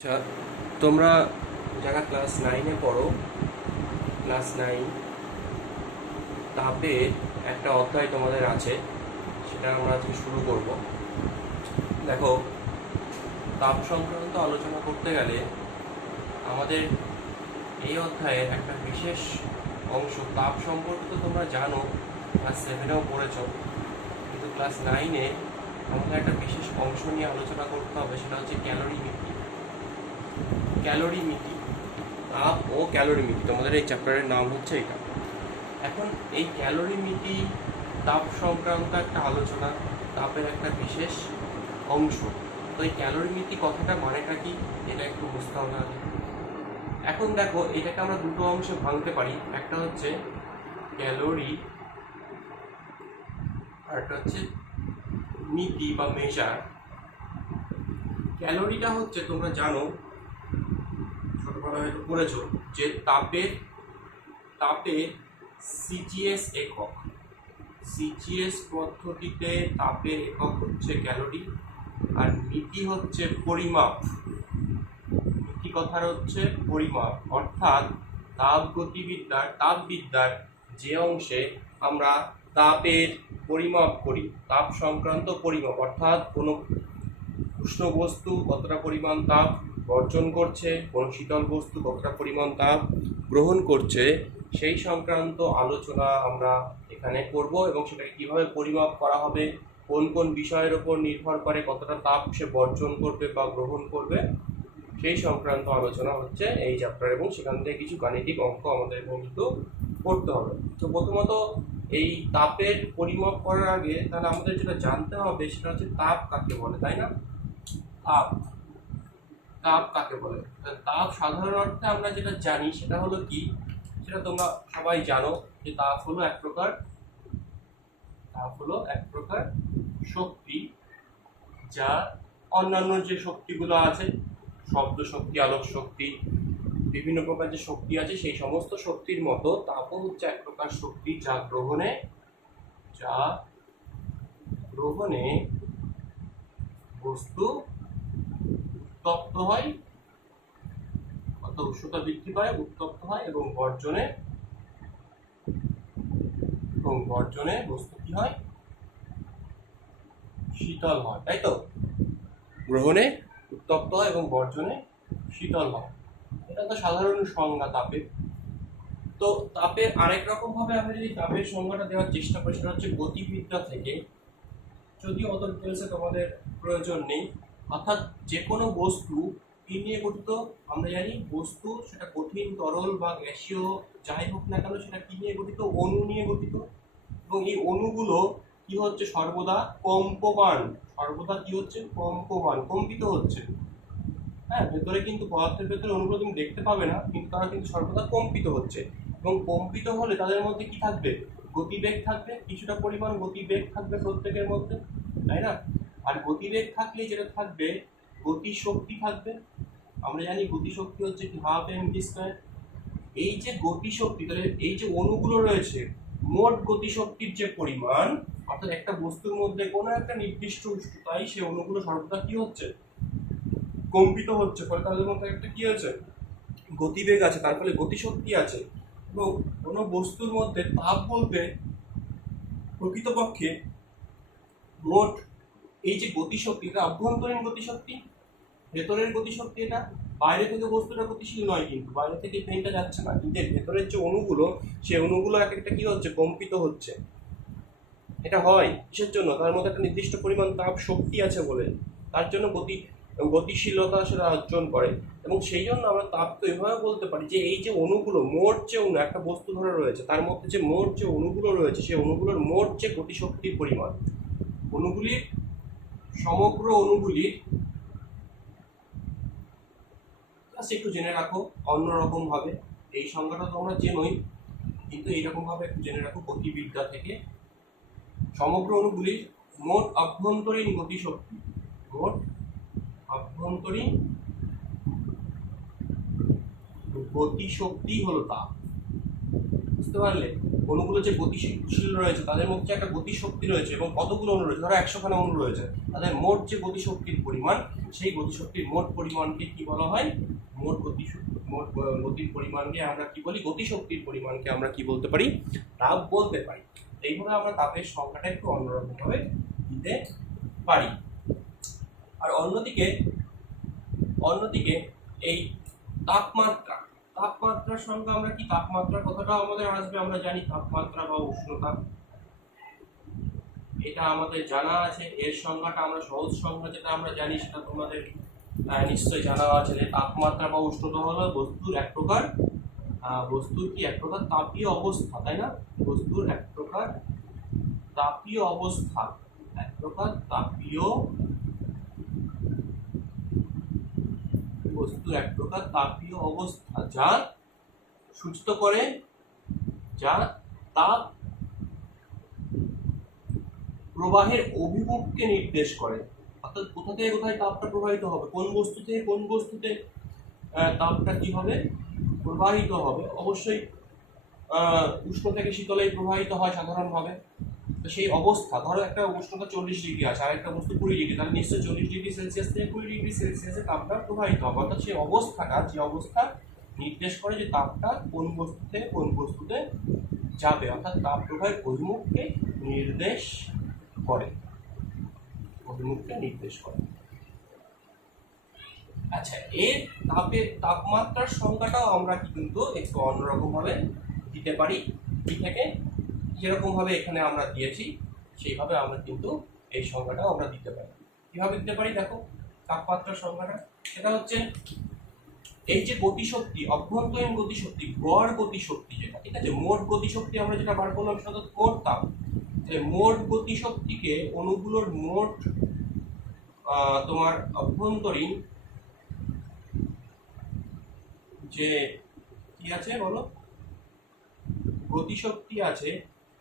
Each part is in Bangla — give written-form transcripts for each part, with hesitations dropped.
আচ্ছা, তোমরা যারা ক্লাস 9-এ পড়ো, ক্লাস 9 তাপে একটা অধ্যায় তোমাদের আছে, সেটা আমরা আজকে শুরু করব। দেখো, তাপ সংক্রান্ত আলোচনা করতে গেলে আমাদের এই অধ্যায়ের একটা বিশেষ অংশ, তাপ সম্পর্কে তো তোমরা জানো, ক্লাস 7-এও পড়েছ, কিন্তু ক্লাস 9-এ আমাদের একটা বিশেষ অংশ নিয়ে আলোচনা করতে হবে, সেটা হচ্ছে ক্যালোরিমিটি। ক্যালোরিমিটি, তাপ ও ক্যালোরিমিটি, তোমাদের এই চ্যাপ্টারের নাম হচ্ছে এটা। এখন এই ক্যালোরিমিটি তাপ সংক্রান্ত একটা আলোচনা, তাপের একটা বিশেষ অংশ। তো এই ক্যালোরিমিটি কথাটা মানেটা কি, এটা একটু বুঝতে হবে আগে। এখন দেখো, এটাকে আমরা দুটো অংশে ভাঙতে পারি, একটা হচ্ছে ক্যালোরি আর একটা হচ্ছে মিতি বা মেজার। ক্যালোরিটা হচ্ছে, তোমরা জানো, ছোটবেলা হয়তো পড়েছো, যে তাপের সিজিএস একক। সিজিএস পদ্ধতিতে তাপের একক হচ্ছে ক্যালোরি, আর মিতি হচ্ছে পরিমাপ। মিতি কথার হচ্ছে পরিমাপ, অর্থাৎ তাপবিদ্যার যে অংশে আমরা তাপের পরিমাপ করি, তাপ সংক্রান্ত পরিমাপ, অর্থাৎ কোনো উষ্ণ বস্তু কতটা পরিমাণ তাপ বর্জন করছে, কোনো শীতল বস্তু কতটা পরিমাণ তাপ গ্রহণ করছে, সেই সংক্রান্ত আলোচনা আমরা এখানে করব। এবং সেটাকে কীভাবে পরিমাপ করা হবে, কোন কোন বিষয়ের ওপর নির্ভর করে কতটা তাপ সে বর্জন করবে বা গ্রহণ করবে, সেই সংক্রান্ত আলোচনা হচ্ছে এই চ্যাপ্টার। এবং সেখান থেকে কিছু গাণিতিক অঙ্ক আমাদের কিন্তু করতে হবে। তো প্রথমত এই তাপের পরিমাপ করার আগে তাহলে আমাদের যেটা জানতে হবে সেটা হচ্ছে তাপ কাকে বলে, তাই না? তাপ কাকে বলে? তাপ সাধারণ অর্থে আমরা যেটা জানি সেটা হলো কি, সেটা তোমরা সবাই জানো, যে তাপ হলো এক প্রকার শক্তি, যা অন্যান্য যে শক্তিগুলো আছে, শব্দ শক্তি, আলোক শক্তি, বিভিন্ন প্রকার যে শক্তি আছে, সেই সমস্ত শক্তির মতো তাপও হচ্ছে এক প্রকার শক্তি, যা গ্রহণে বস্তু উত্তপ্ত হয়, অর্থাৎ উষ্ণতা বৃদ্ধি পায়, উত্তপ্ত হয়, এবং বর্জনে বস্তু কি হয়, শীতল হয়, তাই তো? গ্রহণে উত্তপ্ত হয় এবং বর্জনে শীতল হয়, এটা তো সাধারণ সংজ্ঞা তাপের। তো তাপের আরেক রকম ভাবে আমি যদি তাপের সংজ্ঞাটা দেওয়ার চেষ্টা করি, সেটা হচ্ছে গতিবিদ্যা থেকে, যদিও অত ডিটেলসে তোমাদের প্রয়োজন নেই। অর্থাৎ যে কোনো বস্তু কি নিয়ে গঠিত আমরা জানি, বস্তু সেটা কঠিন, তরল বা গ্যাসীয় যাই হোক না কেন, সেটা কি নিয়ে গঠিত, অণু নিয়ে গঠিত। এবং এই অণুগুলো কি হচ্ছে, সর্বদা কম্পিত হচ্ছে। হ্যাঁ, ভেতরে কিন্তু পদার্থের ভেতরে অণুগুলো তুমি দেখতে পাবে না, কিন্তু তারা কিন্তু সর্বদা কম্পিত হচ্ছে। এবং কম্পিত হলে তাদের মধ্যে কি থাকবে, গতিবেগ থাকবে, কিছুটা পরিমাণ গতিবেগ থাকবে প্রত্যেকের মধ্যে, তাই না? আর গতিবেগ থাকলে যেটা থাকবে, গতিশক্তি থাকবে। আমরা জানি গতিশক্তি হচ্ছে কি, 12mv²। এই যে গতিশক্তি, তাহলে এই যে অণুগুলো রয়েছে, মোট গতিশক্তির যে পরিমাণ, অর্থাৎ একটা বস্তুর মধ্যে কোনো একটা নির্দিষ্ট উষ্ণতায় সেই অণুগুলো সর্বদা কি হচ্ছে, কম্পিত হচ্ছে। ফলে তাদের মধ্যে একটা কি আছে, গতিবেগ আছে, তার ফলে গতিশক্তি আছে। এবং কোনো বস্তুর মধ্যে তাপ বলতে প্রকৃতপক্ষে মোট এই যে গতিশক্তি, এটা অভ্যন্তরীণ গতিশক্তি, ভেতরের গতিশক্তি। এটা বাইরে থেকে বস্তুটা গতিশীল নয়, কিন্তু বাইরে থেকে ট্রেনটা যাচ্ছে না, কিন্তু ভেতরের যে অণুগুলো, সেই অণুগুলো এক একটা কি হচ্ছে, কম্পিত হচ্ছে। এটা হয় কিসের জন্য, তার মধ্যে একটা নির্দিষ্ট পরিমাণ তাপ শক্তি আছে বলে, তার জন্য গতিশীলতা সেটা অর্জন করে। এবং সেই জন্য আমরা তাপ তো এভাবে বলতে পারি যে এই যে অণুগুলো, মোট যে অণু একটা বস্তু ধরে রয়েছে, তার মধ্যে যে মোট যে অণুগুলো রয়েছে, সেই অণুগুলোর মোট যে গতিশক্তির পরিমাণ, সমগ্র অণুগুলির একটু জেনে রাখো অন্যরকম ভাবে। এই সংখ্যাটা তো আমরা জেনই, কিন্তু এইরকম ভাবে একটু জেনে রাখো গতিবিদ্যা থেকে, সমগ্র অণুগুলির মোট আভ্যন্তরীণ গতিশক্তি হলো তাপ। বুঝতে পারলে? অণুগুলো যে গতিশীল রয়েছে, তাদের মধ্যে একটা গতিশক্তি রয়েছে, এবং কতগুলো অণু রয়েছে, ধরো 100খানা অণু রয়েছে, তাদের মোট যে গতিশক্তির পরিমাণ, সেই গতিশক্তির মোট পরিমাণকে কি বলা হয়? মোট গতির পরিমাণকে আমরা কি বলি? গতিশক্তির পরিমাণকে আমরা কি বলতে পারি? তাপ বলতে পারি। এইভাবে আমরা তাপের সংখ্যাটা একটু অন্যরকম ভাবে দিতে পারি। আর অন্যদিকে এই তাপমাত্রার সংখ্যা আমরা কি? তাপমাত্রার কথাটাও আমাদের আসবে, আমরা জানি তাপমাত্রা বা উষ্ণতা, এটা আমাদের জানা আছে। এর সংখ্যাটা আমরা সহজ সংখ্যা যেটা আমরা জানি সেটা তোমাদের নিশ্চয়ই জানা আছে যে তাপমাত্রা বা উষ্ণতা হলো বস্তুর এক প্রকার তাপীয় অবস্থা, তাই না? বস্তুর এক প্রকার তাপীয় অবস্থা, যা সূচিত করে, যা তাপ প্রবাহের অভিমুখকে নির্দেশ করে। অর্থাৎ কোথা থেকে কোথায় তাপটা প্রবাহিত হবে, কোন বস্তু থেকে কোন বস্তুতে তাপটা কি হবে? প্রবাহিত হবে। অবশ্যই উষ্ণ থেকে শীতলেই প্রবাহিত হয় সাধারণভাবে। তো সেই অবস্থা, ধরো একটা উষ্ণতা 40 ডিগ্রি আছে আর একটা বস্তু 20 ডিগ্রি, তাহলে নিশ্চয়ই 40 ডিগ্রি সেলসিয়াস থেকে 20 ডিগ্রি সেলসিয়াসে তাপটা প্রবাহিত হবে। অর্থাৎ সেই অবস্থা নির্দেশ করে যে তাপটা কোন বস্তু থেকে কোন বস্তুতে যাবে, অর্থাৎ তাপ প্রবাহের অভিমুখকে নির্দেশ করে। আচ্ছা, এর তাপমাত্রার সংখ্যাটাও আমরা কিন্তু একটু অন্যরকম ভাবে দিতে পারি। কি থেকে? যেরকম ভাবে এখানে আমরা দিয়েছি সেইভাবে আমরা কিন্তু এই সংখ্যাটাও আমরা দিতে পারি। কিভাবে দিতে পারি দেখো তাপমাত্রার সংখ্যাটা? সেটা হচ্ছে এই যে গতিশক্তি, অভ্যন্তরীণ গতিশক্তি, গড় গতিশক্তি যেটা, ঠিক আছে? মোট গতিশক্তি আমরা যেটা বার করলাম সেটা তো মোট তাপ। মোট গতিশক্তিকে অণুগুলোর মোট তোমার অভ্যন্তরীণ যে কি আছে বলো, গতিশক্তি আছে,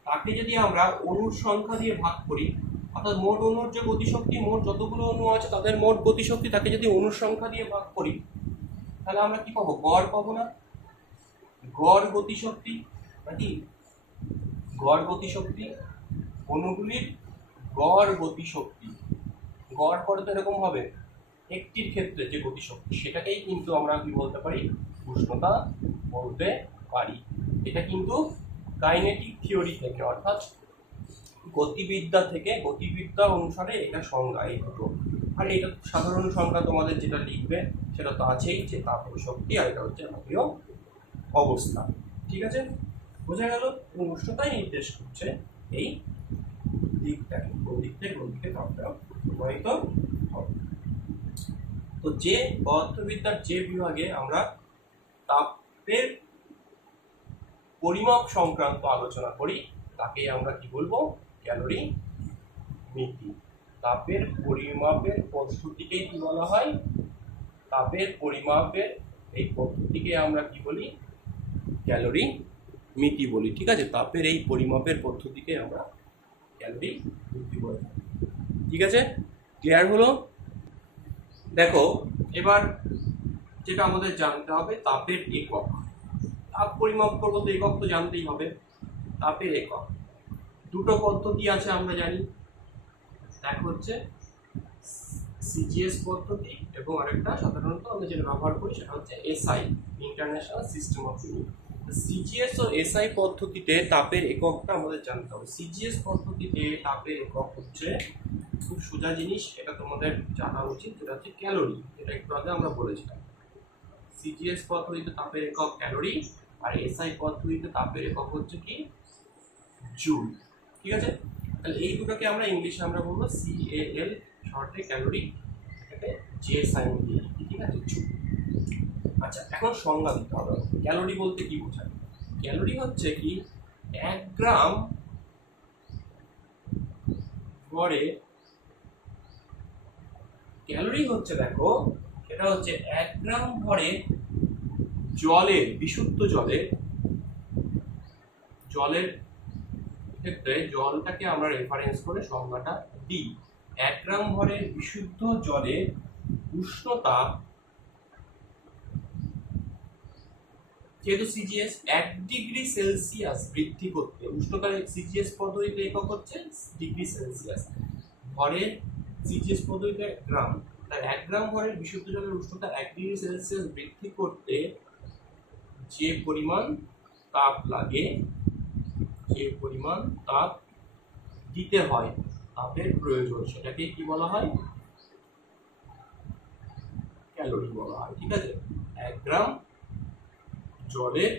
তাকে যদি আমরা অণুর সংখ্যা দিয়ে ভাগ করি, অর্থাৎ মোট অণুর যে গতিশক্তি, মোট যতগুলো অণু আছে তাদের মোট গতিশক্তি, তাকে যদি অণুর সংখ্যা দিয়ে ভাগ করি, তাহলে আমরা কি পাবো? গড় পাবো না? গড় গতিশক্তি নাকি? গড় গতিশক্তি, অণুগুলির গড় গতিশক্তি, গড় করে তো এরকম হবে একটির ক্ষেত্রে যে গতিশক্তি, সেটাকেই কিন্তু আমরা কি বলতে পারি? উষ্ণতা বলতে পারি। এটা কিন্তু কাইনেটিক থিওরি থেকে, অর্থাৎ গতিবিদ্যা অনুসারে এটা সংজ্ঞা এই দুটো। আর এটা সাধারণ সংখ্যা তোমাদের যেটা লিখবে সেটা তো আছেই, যে তাপীয় শক্তি, আর এটা হচ্ছে তাপীয় অবস্থা। ঠিক আছে, বোঝা গেল? এবং উষ্ণতাই নির্দেশ করছে এই দিকটাকে, কোন দিক থেকে কোন দিকে তাপটা প্রবাহিত হবে। তো যে পদার্থবিদ্যার যে বিভাগে আমরা তাপের পরিমাপ সংক্রান্ত আলোচনা করি তাকেই আমরা কি বলবো? ক্যালোরিমিতি। তাপের পরিমাপের পদ্ধতিকেই কি বলা হয়? তাপের পরিমাপের এই পদ্ধতিকে আমরা কি বলি? ক্যালোরিমিতি বলি। ঠিক আছে, তাপের এই পরিমাপের পদ্ধতিকে আমরা ক্যালোরিমিতি বলি। ঠিক আছে, ক্লিয়ার হলো? দেখো এবার যেটা আমাদের জানতে হবে, তাপের একক। তাপ পরিমাপ করবো তো একক তো জানতেই হবে। তাপের একক দুটো পদ্ধতি আছে আমরা জানি, এক হচ্ছে সিজিএস পদ্ধতি এবং আরেকটা সাধারণত আমরা যেটা ব্যবহার করি সেটা হচ্ছে SI, international system of unit. CGS ও এসআই পদ্ধতিতে তাপের এককটা আমাদের জানতে হবে। সিজিএস পদ্ধতিতে তাপের একক হচ্ছে খুব সোজা জিনিস, এটা তোমাদের জানা উচিত, যেটা হচ্ছে ক্যালোরি। এটা একটু আগে আমরা বলেছিলাম। সিজিএস পদ্ধতিতে তাপের একক ক্যালোরি, আর এসআই পদ্ধতিতে তাপের একক হচ্ছে কি? জুল। ঠিক আছে, তাহলে এই দুটোকে আমরা ইংলিশে আমরা বলবো CAL, শর্টে ক্যালোরি, এটাকে JSI দিয়ে। ঠিক আছে, জুল। আচ্ছা, এখন সংজ্ঞা দিতে হবে। ক্যালোরি বলতে কি বোঝায়? ক্যালোরি হচ্ছে কি? 1 গ্রাম গড়ে ক্যালোরি হচ্ছে, দেখো এটা হচ্ছে 1 গ্রাম ভরে জলের, বিশুদ্ধ জলের ক্ষেত্রে জলটাকে আমরা রেফারেন্স করে সংজ্ঞাটা দিই। 1 গ্রাম ভরে বিশুদ্ধ জলের উষ্ণতা, যেহেতু সিজিএস 1 ডিগ্রি সেলসিয়াস বৃদ্ধি করতে, উষ্ণতার সিজিএস পদ্ধতিতে একক হচ্ছে ডিগ্রি সেলসিয়াস, ভরের সিজিএস পদ্ধতিতে গ্রাম, তাই 1 গ্রাম ভরের বিশুদ্ধ জলের উষ্ণতা 1 ডিগ্রি সেলসিয়াস বৃদ্ধি করতে যে পরিমাণ তাপ লাগে, যে পরিমাণ তাপ দিতে হয়, তাপের প্রয়োজন, সেটাকে কি বলা হয়? ক্যালোরি বলা হয়। ঠিক আছে, 1 গ্রাম জলের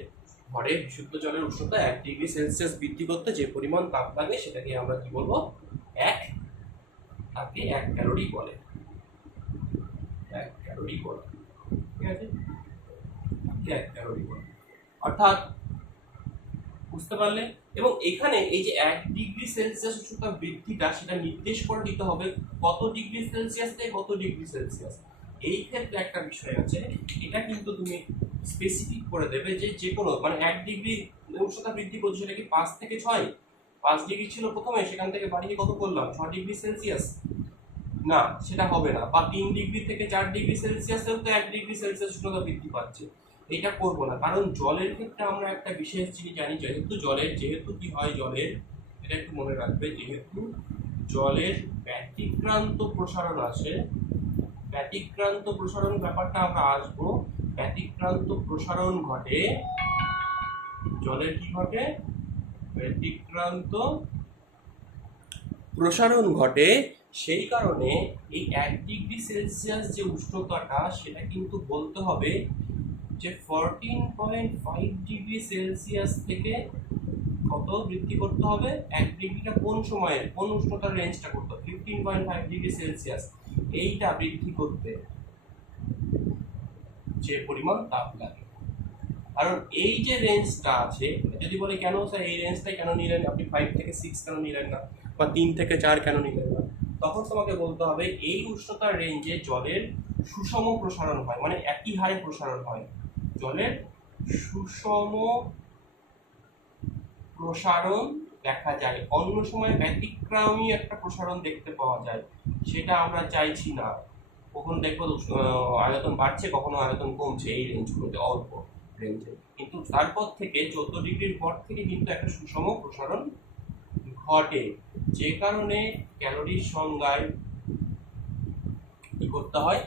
ভরে বিশুদ্ধ জলের উষ্ণতা 1 ডিগ্রি সেলসিয়াস বৃদ্ধি করতে যে পরিমাণ তাপ লাগে সেটাকে আমরা কি বলবো? তাকে 1 ক্যালোরি বলে। 1 ক্যালোরি বলে। ঠিক আছে, 1 ক্যালোরি বলে। অর্থাৎ বুঝতে পারলে? এবং এখানে এই যে 1 ডিগ্রি সেলসিয়াস উষ্ণতা বৃদ্ধিটা সেটা নির্দেশ করে দিতে হবে কত ডিগ্রি সেলসিয়াস থেকে কত ডিগ্রি সেলসিয়াস। এই ক্ষেত্রে একটা বিষয় আছে, এটা কিন্তু তুমি স্পেসিফিক করে দেবে যে যে কোনো মানে 1 ডিগ্রি উষ্ণতা বৃদ্ধি করছে সেটা কি 5 থেকে 6, 5 ডিগ্রি ছিল প্রথমে, সেখান থেকে বাড়িয়ে কত করলাম? 6 ডিগ্রি সেলসিয়াস। না, সেটা হবে না। বা 3 ডিগ্রি থেকে 4 ডিগ্রি সেলসিয়াসেও তো 1 ডিগ্রি সেলসিয়াস উষ্ণতা বৃদ্ধি পাচ্ছে। এটা করবো না, কারণ জলের ক্ষেত্রে আমরা একটা বিশেষ জিনিস জানি, যেহেতু কি হয় জলের, এটা একটু মনে রাখবে, যেহেতু জলের ব্যতিক্রান্ত প্রসারণ আসে, ব্যতিক্রান্ত প্রসারণ ব্যাপারটা আমরা আসবো, ব্যতিক্রান্ত প্রসারণ ঘটে, জলের কি ঘটে? ব্যতিক্রান্ত প্রসারণ ঘটে। সেই কারণে এই 1 ডিগ্রি সেলসিয়াস যে উষ্ণতাটা সেটা কিন্তু বলতে হবে যে 14.5 ডিগ্রি সেলসিয়াস থেকে কত বৃদ্ধি করতে হবে? 1 ডিগ্রিটা কোন সময়ের, কোন উষ্ণতার রেঞ্জটা করতে হবে? 15.5 ডিগ্রি সেলসিয়াস। এইটা বৃদ্ধি করতে যে পরিমাণ তাপ লাগে। কারণ এই যে রেঞ্জটা আছে, যদি বলে কেন স্যার এই রেঞ্জটাই কেন নিলেন আপনি, 5 থেকে 6 কেন নিলেন না, বা 3 থেকে 4 কেন নিলেন না, তখন তোমাকে বলতে হবে এই উষ্ণতার রেঞ্জে জলের সুষম প্রসারণ হয়, মানে একই হারে প্রসারণ হয়। জলের সুষম প্রসারণ দেখা যায়, অন্য সময় ব্যতিক্রমী একটা প্রসারণ দেখতে পাওয়া যায়, সেটা আমরা চাইছি না। কখনো দেখবো আয়তন বাড়ছে, কখনো আয়তন কমছে, এই রেঞ্জগুলোতে অল্প রেঞ্জে, কিন্তু তারপর থেকে 14 ডিগ্রির পর থেকে কিন্তু একটা সুষম প্রসারণ ঘটে, যে কারণে ক্যালোরির সংজ্ঞায় কি করতে হয়?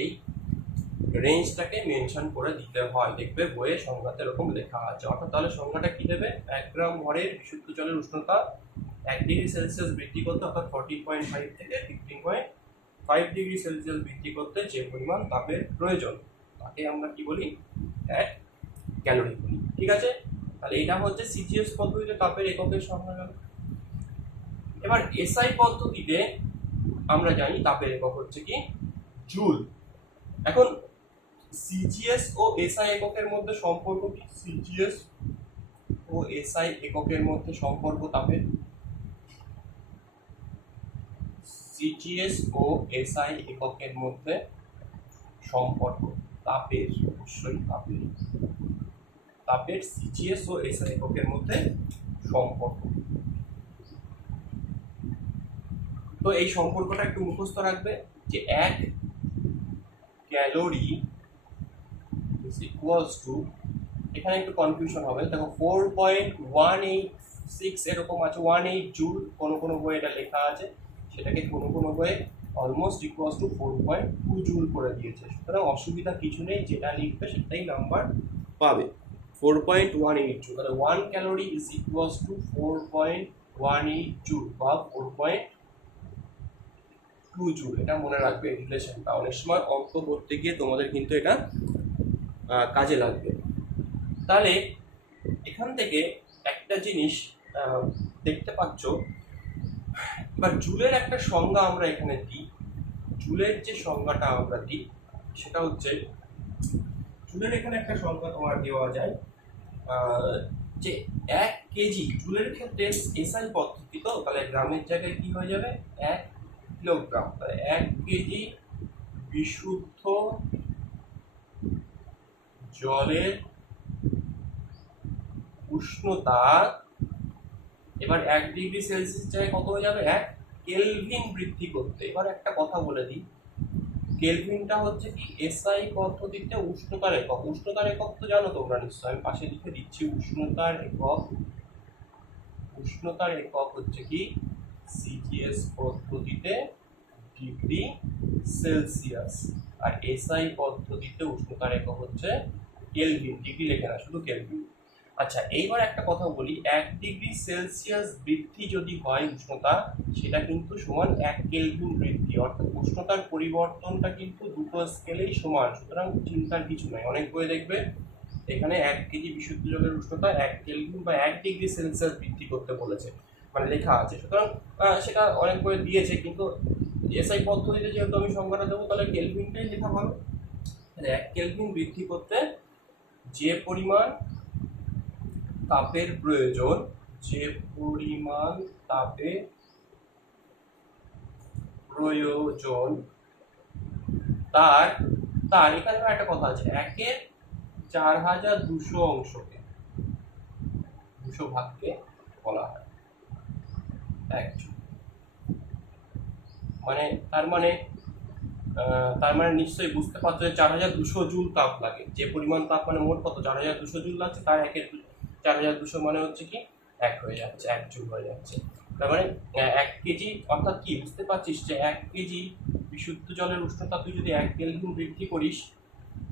এই রেঞ্জটাকে মেনশন করে দিতে হয়। দেখবে বইয়ে সংজ্ঞাতে এরকম লেখা আছে। অর্থাৎ তাহলে সংজ্ঞাটা কি দেবে? 1 গ্রাম ভরের বিশুদ্ধ জলের উষ্ণতা 1 ডিগ্রি সেলসিয়াস বৃদ্ধি করতে, অর্থাৎ 14.5 থেকে 15.5 ডিগ্রি সেলসিয়াস বৃদ্ধি করতে যে পরিমাণ তাপের প্রয়োজন তাকে আমরা কি বলি? 1 ক্যালোরি বলি। ঠিক আছে, তাহলে এটা হচ্ছে সিজিএস পদ্ধতিতে তাপের এককের সংজ্ঞা গেল। এবার এসআই পদ্ধতিতে আমরা জানি তাপের একক হচ্ছে কি? জুল। এখন সিজিএস ও এসআই এককের মধ্যে সম্পর্ক কি? সিজিএস ও এসআই এককের মধ্যে সম্পর্ক তাপের, সিজিএস ও এসআই এককের মধ্যে সম্পর্ক তাপের, অবশ্যই তাপের সিজিএস ও এসআই এককের মধ্যে সম্পর্ক। তো এই সম্পর্কটা একটু মুখস্থ রাখবে যে 1 ক্যালোরি is equals to, এখানে একটু কনফিউশন হবে, দেখো 4.186 এরকম আছে, 18 জুল কোনো বইয়ে এটা লেখা আছে, সেটাকে কোনো বইয়ে অলমোস্ট ইকুয়ালস টু 4.2 জুল করে দিয়েছে। সুতরাং অসুবিধা কিছু নেই, যেটা লিখবে সেটাই নাম্বার পাবে। 4.18 জুল, তাহলে 1 calorie is equals to 4.18 joule বা 4.2 জুল। এটা মনে রাখবে রিলেশনটা, অনেক সময় অঙ্ক করতে গিয়ে তোমাদের কিন্তু এটা কাজে লাগবে। তাহলে এখান থেকে একটা জিনিস দেখতে পাচ্ছ, এবার জুলের একটা সংজ্ঞা আমরা এখানে দিই। জুলের যে সংজ্ঞাটা আমরা দিই সেটা হচ্ছে, জুলের এখানে একটা সংজ্ঞা তোমার দেওয়া যায় যে 1 কেজি, জুলের ক্ষেত্রে এসআই পদ্ধতি তো, তাহলে গ্রামের জায়গায় কি হয়ে যাবে? 1 কিলোগ্রাম। তাহলে 1 কেজি বিশুদ্ধ জলের উষ্ণতা এবার 1 ডিগ্রি সেলসিয়াস জায়গায় কত হয়ে যাবে? 1 কেলভিন বৃদ্ধি করতে। এবার একটা কথা বলে দিই, কেলভিনটা হচ্ছে কি? এসআই পদ্ধতিতে উষ্ণতার একক। উষ্ণতার একক তো জানো তোমরা নিশ্চয়, আমি পাশে লিখে দিচ্ছি। উষ্ণতার একক হচ্ছে কি? সিজিএস পদ্ধতিতে ডিগ্রি সেলসিয়াস। আর এসআই পদ্ধতিতে উষ্ণতার একক হচ্ছে কেলভিন, ডিগ্রি লেখে না, শুধু কেলভিন। আচ্ছা, এইবার একটা কথা বলি, 1 ডিগ্রি সেলসিয়াস বৃদ্ধি যদি হয় উষ্ণতা, সেটা কিন্তু সমান 1 কেলভিন বৃদ্ধি, অর্থাৎ উষ্ণতার পরিবর্তনটা কিন্তু দুটো স্কেলেই সমান, সুতরাং চিন্তার কিছু নাই। অনেক বই দেখবে এখানে 1 কেজি বিশুদ্ধ জলের উষ্ণতা 1 কেলভিন বা 1 ডিগ্রি সেলসিয়াস বৃদ্ধি করতে বলেছে, মানে লেখা আছে। সুতরাং সেটা অনেক বই দিয়েছে, কিন্তু এসআই পদ্ধতিতে যেহেতু আমি সংজ্ঞাটা দেবো, তাহলে কেলভিনটাই লেখা ভালো। 1 কেলভিন বৃদ্ধি করতে যে পরিমাণ তাপের প্রয়োজন, যে পরিমাণ তাপের প্রয়োজন তার তার এখানে একটা কথা আছে, 1/4200 অংশকে 200 ভাগকে বলা হয় 1 জুল। মানে তার মানে নিশ্চয়ই বুঝতে পারছো যে 4200 জুল তাপ লাগে। যে পরিমাণ তাপ মানে মোট কত 4200 জুল লাগছে, তার 4200 মানে হচ্ছে কি 1 হয়ে যাচ্ছে, 1 জুল হয়ে যাচ্ছে। তার মানে 1 কেজি, অর্থাৎ কি বুঝতে পারছিস যে 1 কেজি বিশুদ্ধ জলের উষ্ণতা তুই যদি 1 কেলভিন বৃদ্ধি করিস,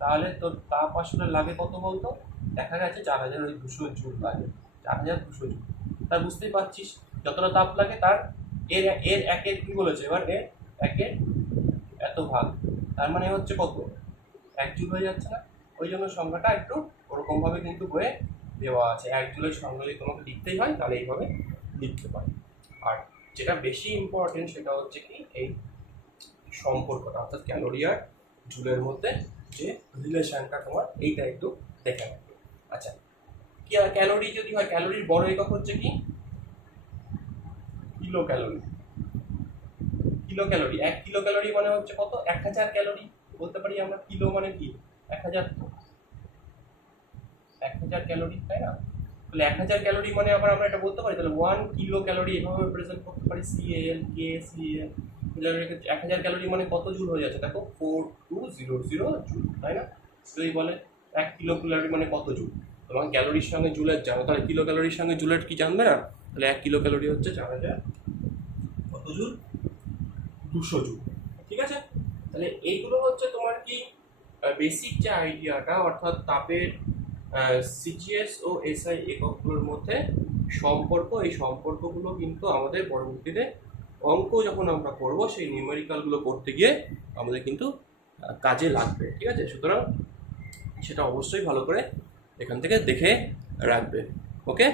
তাহলে তোর তাপ আসলে লাগে কত বলতো? দেখা গেছে 4200 জুল লাগে, 4200 জুল। তা বুঝতেই পারছিস যতটা তাপ লাগে তার এর এর একের কি বলেছে, এবার এর একের এত ভাগ, তার মানে হচ্ছে কত 1 জুল হয়ে যাচ্ছে না? ওই জন্য সংখ্যাটা একটু ওরকম ভাবে কিন্তু বইয়ে দেওয়া আছে। 1 জুলের সংখ্যা যদি তোমাকে লিখতেই হয় তাহলে এইভাবে লিখতে পারি। আর যেটা বেশি ইম্পর্টেন্ট সেটা হচ্ছে কি এই সম্পর্কটা, অর্থাৎ ক্যালোরি আর জুলের মধ্যে যে রিলেশনটা তোমার, এইটা একটু দেখে রাখবে। আচ্ছা, ক্যালোরি যদি হয়, ক্যালোরির বড় একক হচ্ছে কি kilo calorie. Kilo calorie, 1 kilo calorie মানে হচ্ছে কত? 1000 ক্যালোরি বলতে পারি আমরা। কিলো মানে কি 1000 ক্যালোরি, তাই না? তাহলে 1000 ক্যালোরি মানে আবার আমরা এটা বলতে পারি, তাহলে 1 কিলো ক্যালোরি এভাবে রিপ্রেজেন্ট করতে পারি, CAL KCAL। 1000 ক্যালোরি মানে কত জুল হয়ে যাচ্ছে দেখো, 4200 জুল, তাই না? যদি বলে 1 কিলো ক্যালোরি মানে কত জুল, তোমার ক্যালোরির সঙ্গে জুলের জানো, তাহলে কিলো ক্যালোরির সঙ্গে জুলের কি জানবে না? তাহলে 1 কিলো ক্যালোরি হচ্ছে 4000 কত জুল, 200 জুল। ঠিক আছে, তাহলে এইগুলো হচ্ছে তোমার কি বেসিক যে আইডিয়াটা, অর্থাৎ তাপের সিজিএস ও এসআই এককগুলোর মধ্যে সম্পর্ক। এই সম্পর্কগুলো কিন্তু আমাদের পরবর্তীতে অঙ্ক যখন আমরা করব, সেই নিউমেরিক্যালগুলো করতে গিয়ে আমাদের কিন্তু কাজে লাগবে। ঠিক আছে, সুতরাং সেটা অবশ্যই ভালো করে এখান থেকে দেখে রাখবে। ওকে।